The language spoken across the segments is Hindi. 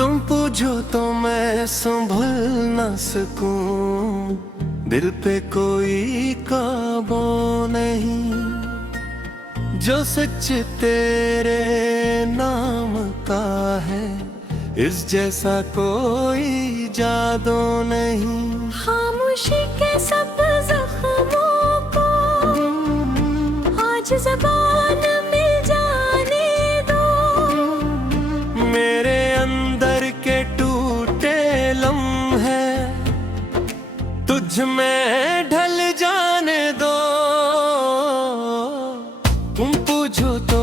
तुम पूछो तो मैं संभल न सकूं, दिल पे कोई काबू नहीं। जो सच तेरे नाम का है, इस जैसा कोई जादू नहीं। खामोशी के सब जख्मों को आज ज़बान मिल जाने दो। मेरे अंदर के टूटे लम्हे तुझ में ढल जाने दो। तुम पूछो तो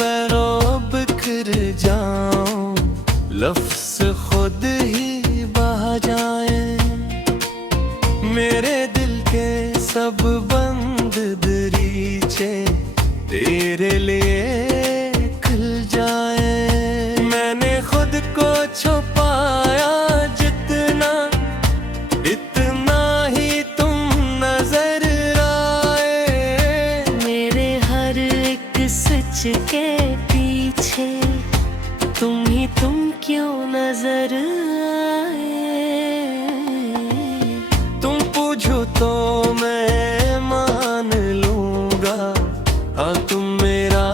मैं रो बिखर जाऊं, लफ्ज़ खुद ही बह जाए। मेरे दिल के सब बंद दरीचे तेरे लिए खुल जाए। मैंने खुद को छुपाया जितना, इतना ही तुम नजर आए। मेरे हर एक सच के पीछे तुम ही तुम क्यों नजर आए। तुम पूछो तो मैं मान लूंगा, हाँ तुम मेरा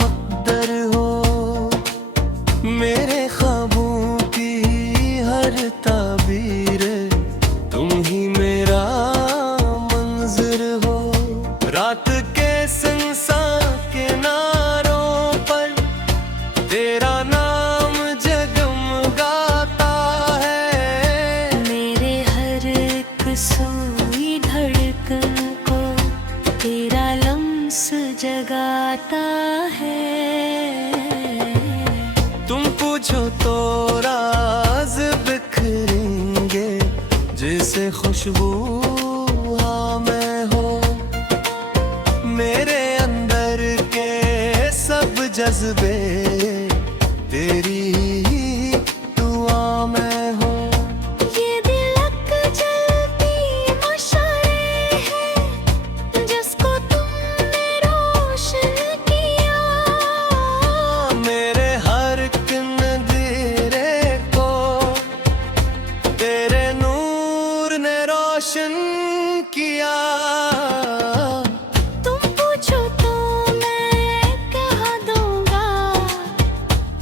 मुक़द्दर हो। मेरे ख्वाबों की हर ताबीर तुम ही मेरा मंज़र हो। रात के सुनसान किनारों पर तेरा नाम जगमगाता है। मेरे हर एक सुई धड़कन को तेरा लम्स जगाता है। तुम पूछो तो राज बिखरेंगे, जैसे खुशबू हाँ मैं हो। मेरे अंदर के सब जज्बे तेरी ही दुआ में हो। ये दिलक जलती मशअले है जिसको तुमने रोशन किया। मेरे हर एक नज़ीरे को तेरे नूर ने रोशन किया। तुम पूछो तो मैं कह दूंगा,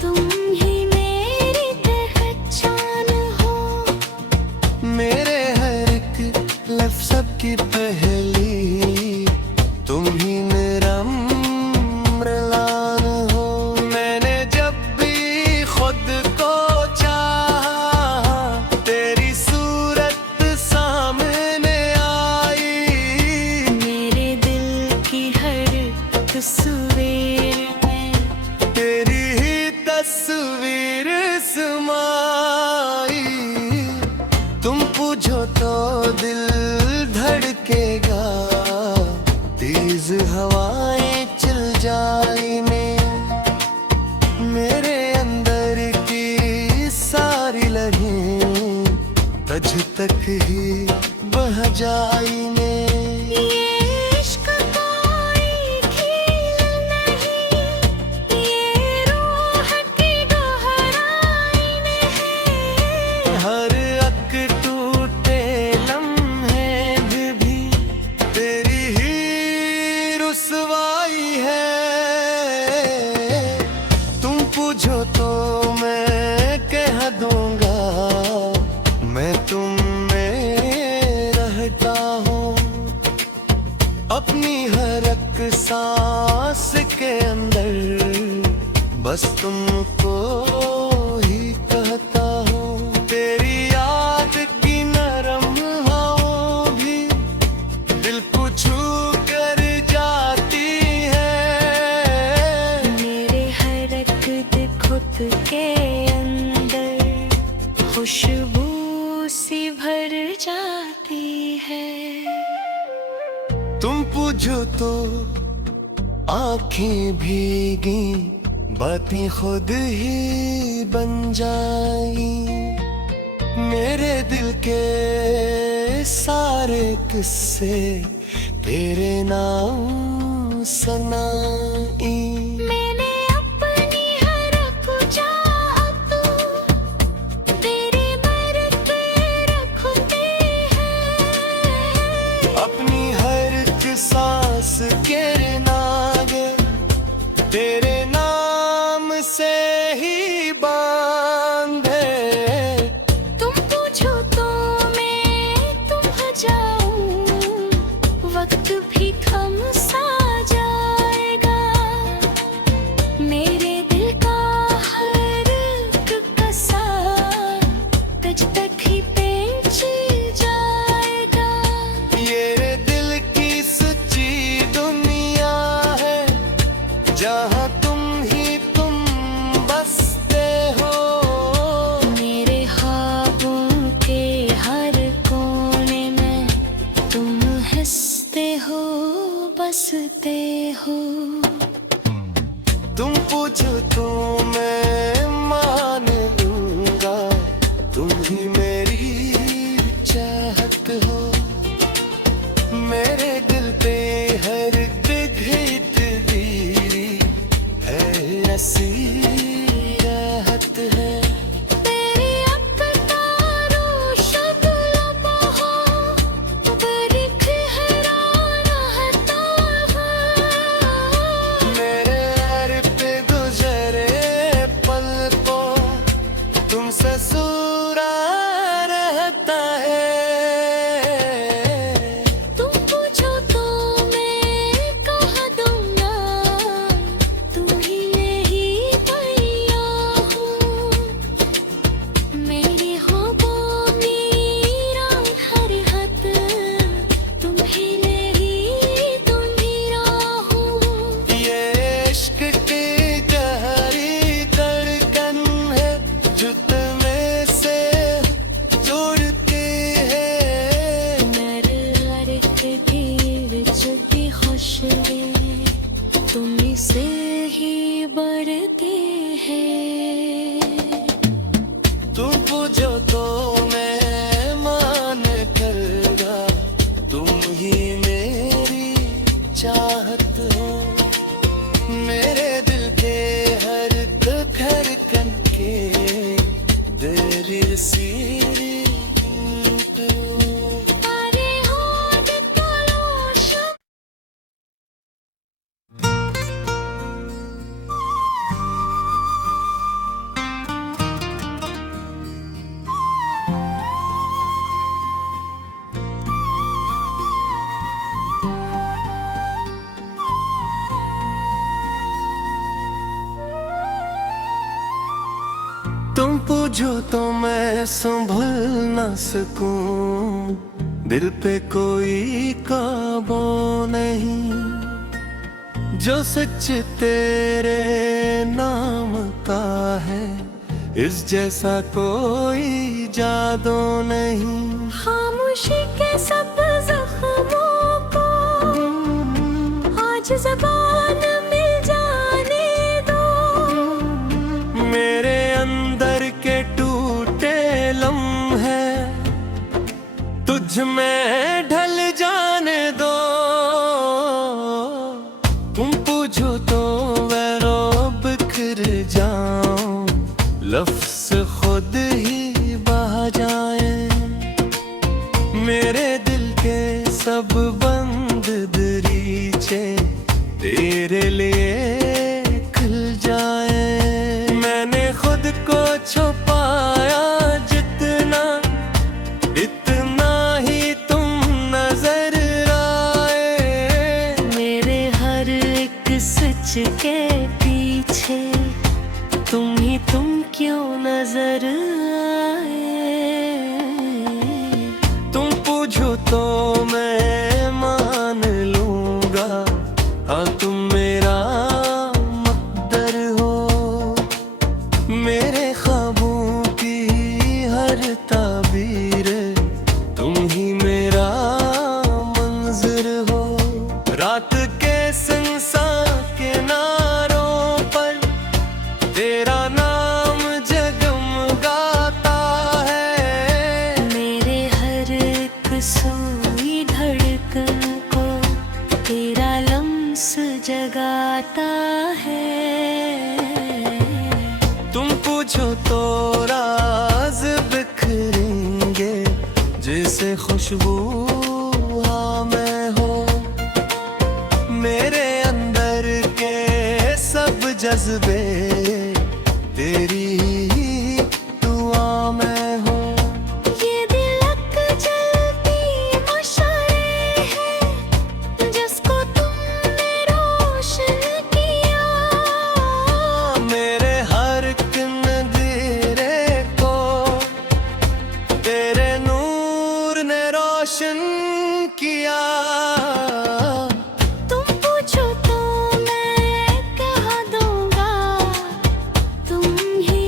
तुम ही मेरी पहचान हो। मेरे हर एक लफ्ज़ की पहली तुम ही मेरा म्रलान हो। मैंने जब भी खुद को चाहा, तेरी सूरत सामने आई। मेरे दिल की हर तस्वीर में तेरी ही तस्वीर समाई। तुम पूछो तो दिल धड़केगा, तेज हवाएं चल जाएंगे। मेरे अंदर की सारी लहरें तझ तक ही बह जाएंगे। ये इश्क कोई खेल नहीं, ये रूह की गहराई है। हर अक टूटे लम्हे भी तेरी ही रुसवाई है। तुम पूछो तो मैं कह दूंगा, मैं तुम में रहता हूँ। अपनी हर एक सांस के अंदर बस तुमको ही कहता हूँ। तेरी याद की नरम हवाएं भी दिल को छू कर जाती है। मेरे हर एक खुद के अंदर खुशबू सी भर जाती है। तुम पूछो तो आँखें भीगी, बातें खुद ही बन जाई। मेरे दिल के सारे किस्से तेरे नाम सनाई। मैंने अपनी हर एक चाहत हो बसते हो। तुम पूछो तो मैं मान लूंगा, तुम ही मेरी चाहत हो। मेरे दिल पे हर दिघित दीरी है, ऐसी राहत है। तेरी अखतारो शक्ल बहा बरिख हैरान हता है। मेरे हर पे गुजरे पल को तुमसे सूरा रहता है। तुम पूछो तो मैं कह दूंगा, तुम्ही नहीं भैया हूँ। मेरी ख्वाबों मेरा हर हद, तुम्ही नहीं तुम्हारा हूँ। ये इश्क की गहरी धड़कन है जो तुम्हें से जुड़ती है। मेरे हर एक दिल चुकी खुशबू तुम्ही से ही बढ़ती है। तुम पूछो तो मैं मान करूंगा, तुम ही मेरी चाहत हो। मेरे दिल के हर धड़कन के तेरी सीरी अरे होठ तलाश तुम पूछो तो मैं संभल न सकूं, दिल पे कोई काबू नहीं। जो सच तेरे नाम का है, इस जैसा कोई जादू नहीं। खामोशी के सब जख्मों को आज ज़बान मिल जाने दो। मेरे अंदर के टूटे लम्हे तुझ में ढल जाने दो। तुम पूछो तो मैं रो बिखर जाऊं, लफ्ज़ खुद ही बह जाए। मेरे दिल के सब बंद दरीचे तेरे लिए खुल जाए। मैंने खुद को छुपाया जितना, इतना ही तुम नजर आए। मेरे हर एक सच के पीछे तुम ही तुम क्यों नजर आए। तुम पूछो तो मैं मान लूंगा, हाँ तुम मेरा मकदर हो। मेरे ख्वाबों की हर ताबीर तुम ही मेरा मंज़िर हो। रात के सुनसान किनारों पर तेरा नाम जगमगाता है। मेरे हर एक सुई धड़कन को तेरा लम्स जगाता है। तुम पूछो तो राज बिखरेंगे, जैसे खुशबू हाँ मैं हो। मेरे अंदर के सब जज्बे तेरी ही दुआ में हो। ये दिलक जलती मशअले है जिसको तुमने रोशन किया। मेरे हर एक नज़ीरे को तेरे नूर ने रोशन किया। तुम पूछो तो मैं कह दूंगा, तुम ही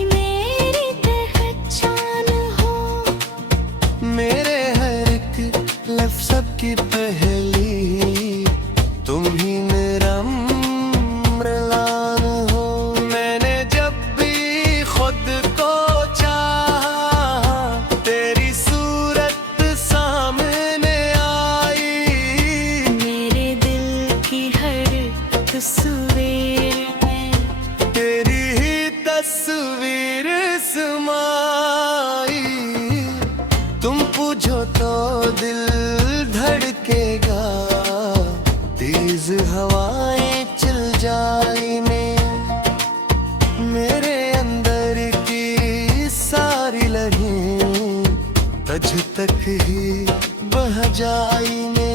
तस्वीर में तेरी ही तस्वीर समाई। तुम पूछो तो दिल धड़केगा, तेज हवाएं चल जाएंगे। मेरे अंदर की सारी लहरें तज तक ही बह जाएंगे।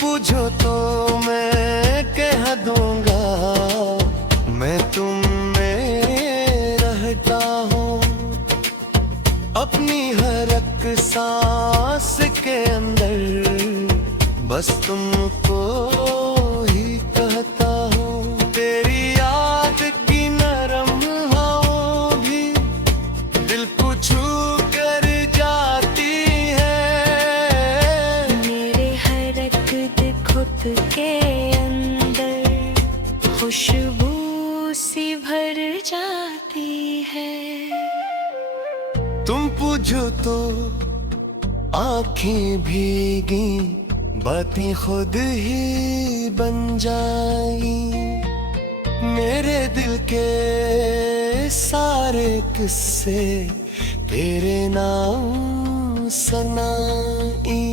पूछो तो मैं कह दूंगा, मैं तुम में रहता हूँ। अपनी हर एक सांस के अंदर बस तुमको ही कहता हूँ। तेरी याद की नरम हवाओं भी दिल को छू कर जाती है। मेरे हर एक खुद के अंदर खुशबू सी भर जाती है। तुम पूछो तो आँखें भीगी, बातें खुद ही बन जाई। मेरे दिल के सारे किस्से तेरे नाम सुनाई।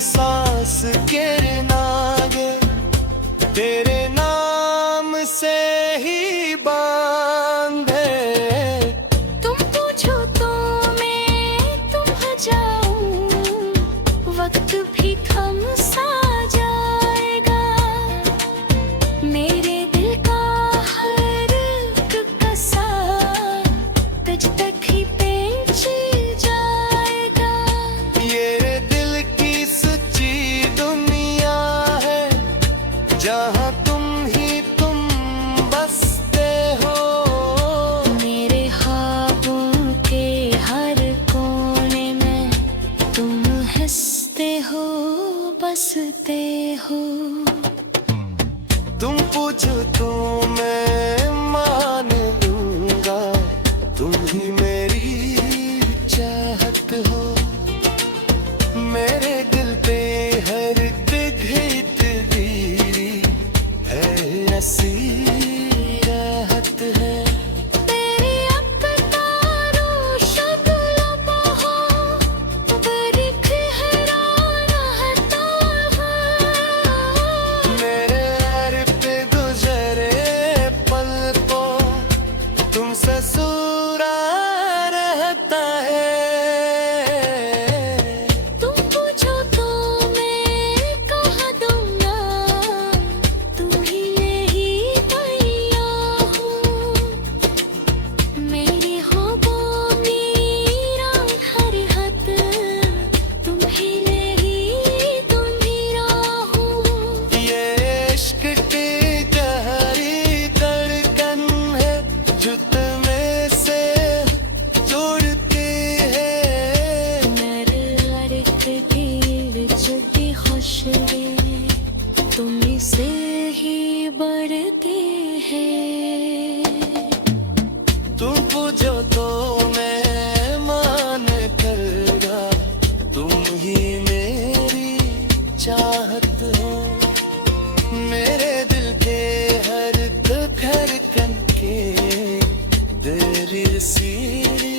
सांस के नागे तेरे नाम से ही बांधे। तुम पूछो तो मैं तुम जाऊं, वक्त भी थम सा जाएगा। मेरे दिल का हर एक कसा तुझ तक ही पेच जाएगा। ये जहाँ तुम बसते हो। मेरे ख्वाबों के हर कोने में तुम हंसते हो, बसते हो। तुम पूछो तो मैं मान लूंगा, तुम ही मेरी चाहत हो। मेरे दिल पे हर राहत है। तेरी अफ्तारों शक्ल बहार बारीक हैरान रहता है। मेरे हर पे गुजरे पल को तुमसे सुरा रहता है। तुम पूछो तो मैं कह दूंगा, तुम ही तुम्हीं से ही बढ़ते हैं। तुम पूछो तो मैं मान करूंगा, तुम ही मेरी चाहत हो। मेरे दिल के हर धड़कन के तेरी सीढ़ी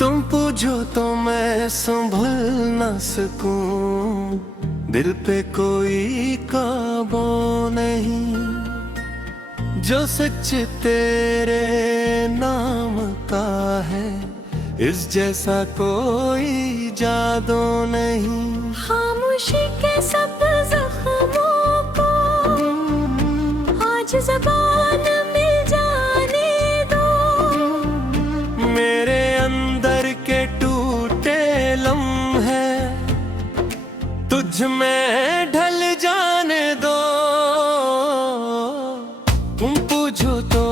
तुम पूछो तो मैं संभल न सकूं, दिल पे कोई काबू नहीं। जो सच तेरे नाम का है, इस जैसा कोई जादू नहीं। खामोशी के सब जख्मों को आज ज़बान मिल जाने दो। मेरे अंदर के टूटे लम्हे तुझ में ढल जाने दो। तुम पूछो तो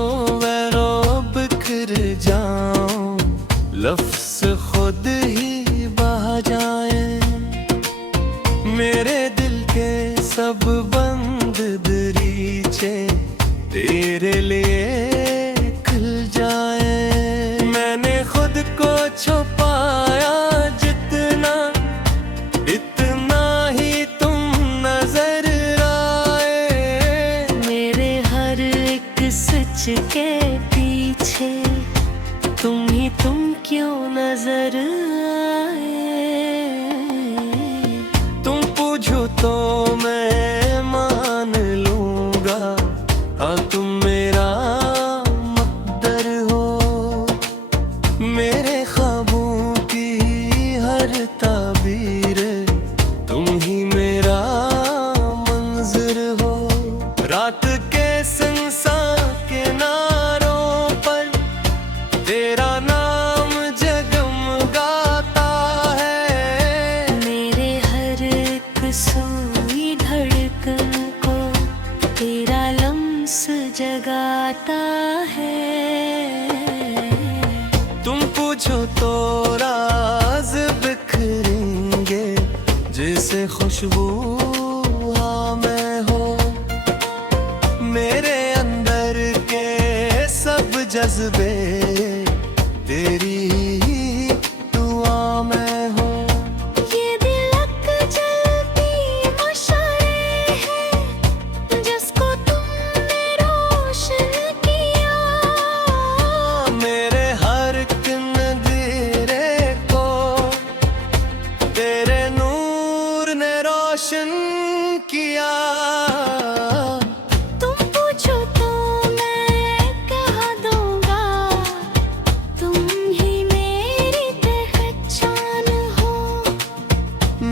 मैं रो बिखर जाऊं, लफ्ज़ खुद ही बह जाए। मेरे दिल के सब बंद दरीचे तेरे लिए खुल जाए। मैंने खुद को छुपाया जितना, इतना ही तुम नजर आए। मेरे हर एक सच के पीछे तुम ही तुम क्यों नजर आए। तुम पूछो तो मैं मान लूंगा, हाँ तुम मेरा मुक़द्दर हो। मेरे ख्वाबों की हर ताबीर तुम ही मेरा मंज़र हो। रात के सुनसान किनारों पर तेरा नाम जगमगाता है। मेरे हर एक सुई धड़कन को तेरा लम्स जगाता है। तुम पूछो तो राज बिखरेंगे, जैसे खुशबू मैं हो। मेरे अंदर के सब जज्बे तेरी ही दुआ में हो। ये दिलक जलती मशअले है जिसको तुमने रोशन किया। मेरे हर एक नज़ीरे को तेरे नूर ने रोशन किया। तुम पूछो तो मैं कह दूंगा, तुम ही मेरी पहचान हो।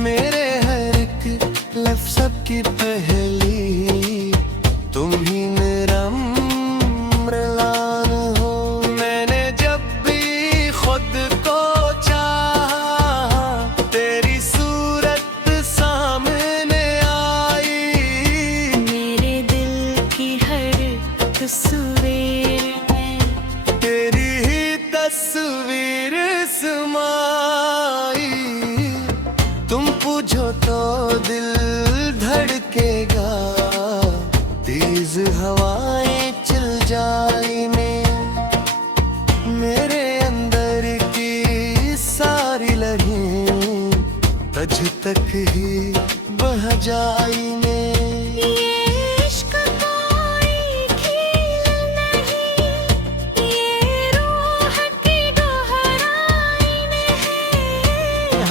मेरे हर एक लफ्ज़ की पहली तुम ही मेरा म्रलान हो। मैंने जब भी खुद को चाहा, तेरी सूरत सामने आई। मेरे दिल की हर तस्वीर में तेरी ही तस्वीर समाई। तुम पूछो तो दिल धड़केगा, तेज हवाएं चल जाएंगे। मेरे अंदर की सारी लहरें तझ तक ही बह जाएंगे। ये इश्क कोई खेल नहीं, ये रूह की गहराई में है।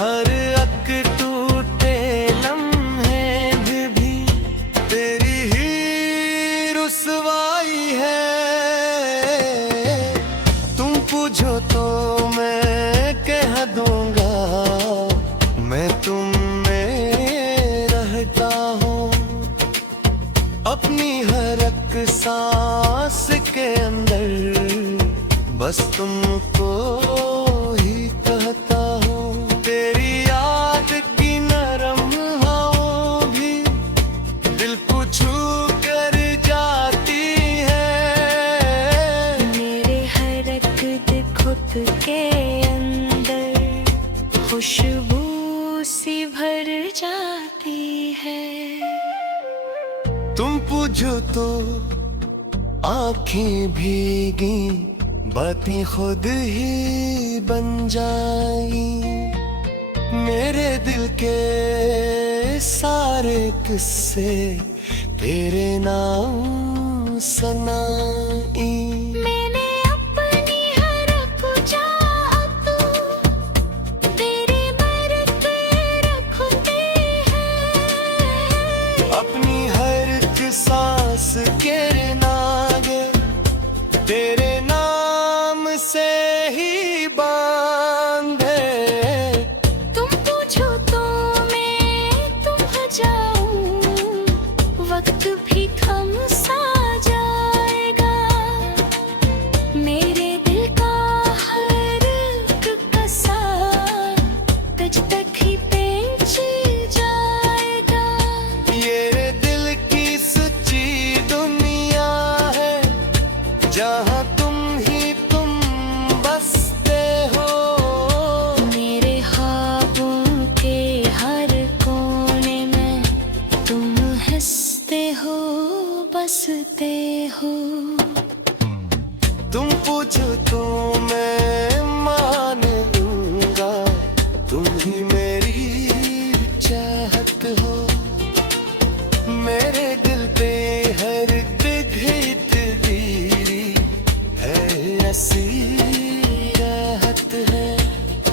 हर अक टूटे लम्हे भी तेरी ही रुसवाई है। तुम पूछो तो मैं कह दूंगा, मैं तुम में रहता हूँ। अपनी हर एक सांस के अंदर बस तुमको ही कहता हूँ। तेरी याद की नरम हवाएं भी दिल को छू कर जाती है। मेरे हर एक खुद के अंदर खुशबू सी भर जाती है। तुम पूछो तो आंखें भीगी, बातें खुद ही बन जाई। मेरे दिल के सारे किस्से तेरे नाम सनाई। मैंने अपनी हर चाहत तेरे बरते रखते हैं। अपनी हर एक सांस के नागे बसते हो। तुम पूछो तो मैं मान लूंगा, तुम ही मेरी चाहत हो। मेरे दिल पे हर पिघित दीरी है, ऐसी राहत है।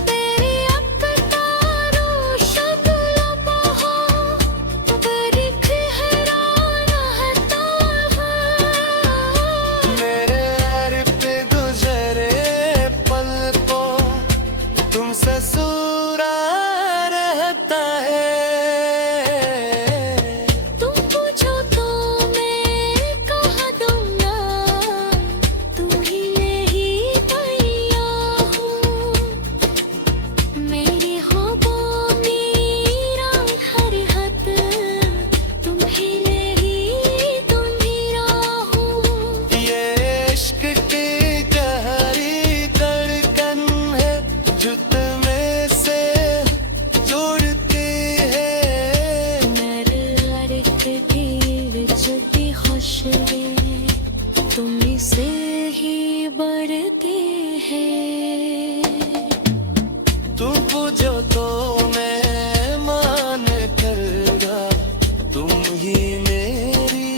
तेरी अकतारों शक्ल बहा, बरिख हैरान रहता है। मेरे हर पे गुजरे पल को तुमसे ससुरा रहता है। तुम पूछो तो मैं कह दूंगा, तुम ही नहीं पैया हो। मेरी ख्वाबों मेरा हर हद, तुम ही नहीं तुम ही राहो। ये इश्क की गहरी धड़कन है जो तुम्हें से जोड़ती है। मेरे अर्क की विचती खुशबू तुम्हीं से ही बढ़ती है। तुम पूछो तो मैं मान करूंगा, तुम ही मेरी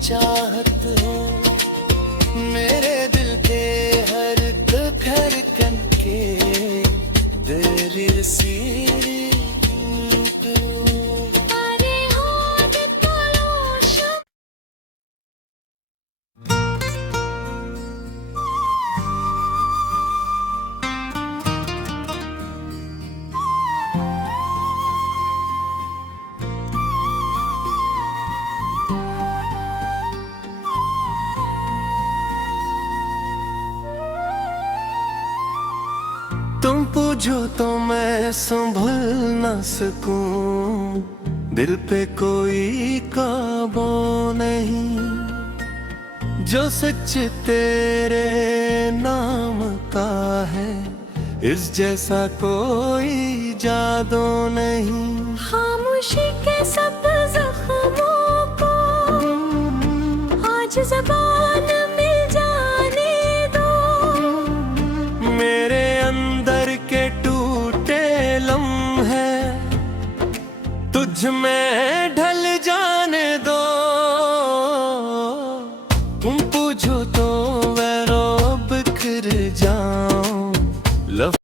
चाहत हो। मेरे दिल के हर धड़कन के दिल सी अरे होद तलाश तुम पूछो तो मैं संभल न सकूं, दिल पे कोई काबू नहीं। जो सच तेरे नाम का है, इस जैसा कोई जादू नहीं। खामोशी के सब जख्मों को आज ज़बान मिल जाने दो। मेरे अंदर के टूटे लम्हे तुझ में ढल जाने दो। तुम पूछो तो मैं रो बिखर जाऊं,